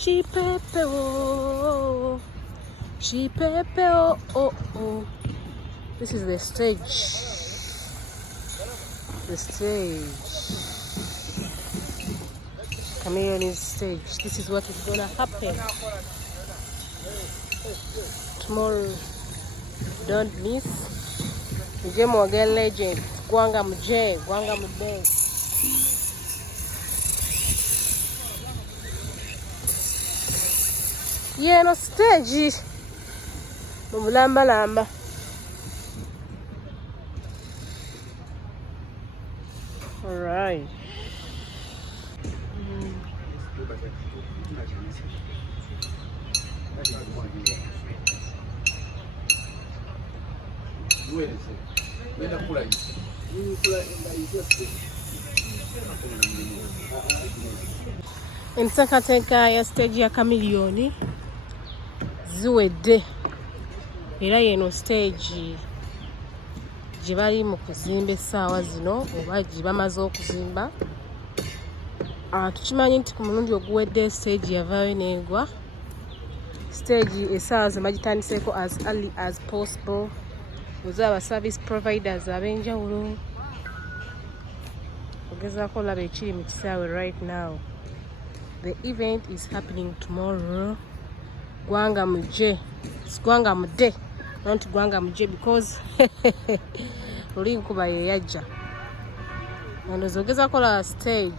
Chipepe oh, chipepe oh oh oh. This is the stage. The stage. Chameleon's stage. This is what is gonna happen tomorrow. Don't miss. Muje Morgan legend. Gwanga muje, gwanga muje. Yeah, no stage. Lamba lamba. All right. Enteekateeka ya stage ya Chameleon ziwedde era yeno stage gye bali mu kuzimba essaawa zino oba gye bamaze okuzimba. Tukimanyi nti ku mulundi oguwedde stage yavaayo n'egwa. Stage essaawa ze bagitandiseeko as early as possible. Oza aba service providers ab'enjawulo ogezaako olaba ekiri mu kisaawe right now. The event is happening tomorrow. Gwanga muje. It's gwanga mude. Not gwanga muje because oli nkuba ye yajja. And ogezaako olaba stage.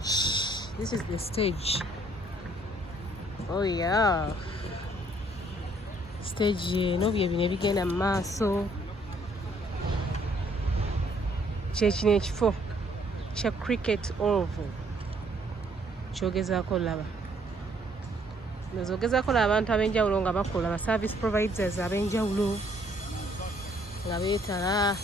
This is the stage. Oh yeah. Stage eno bye bino ebigenda mu maaso. Kyekino ekifo kya cricket oval kyogezaako olaba. Ogezaako olaba abantu ab'enjawulo nga bakola ba service providers ab'enjawulo nga beetala.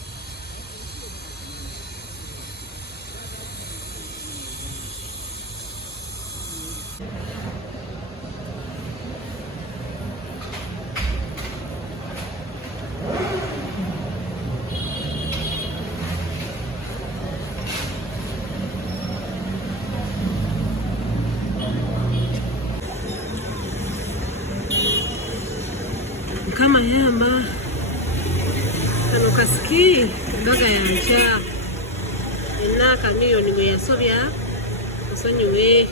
Kama yamba kano kasiki mbaga yankya enna Chameleon gwe yasobya musonyiwe.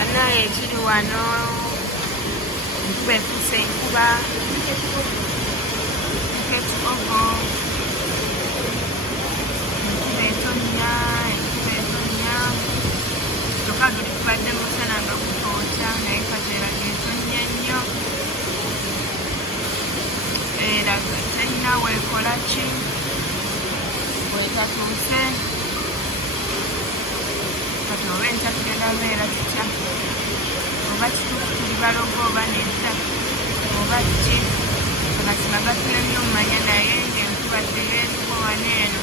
Anaye kiri wano enkuba efuuse enkuba Toka tuli kubadde musana nga kutoota naye kateera geetonya nnyo era terina weekola ki wetatuuse kati oba enkya tugenda beera tutya oba kituufu tuli balogo oba nedda oba ki amazima gatula nnyo mumanya naye ng'enkuba tebeeriko wano eno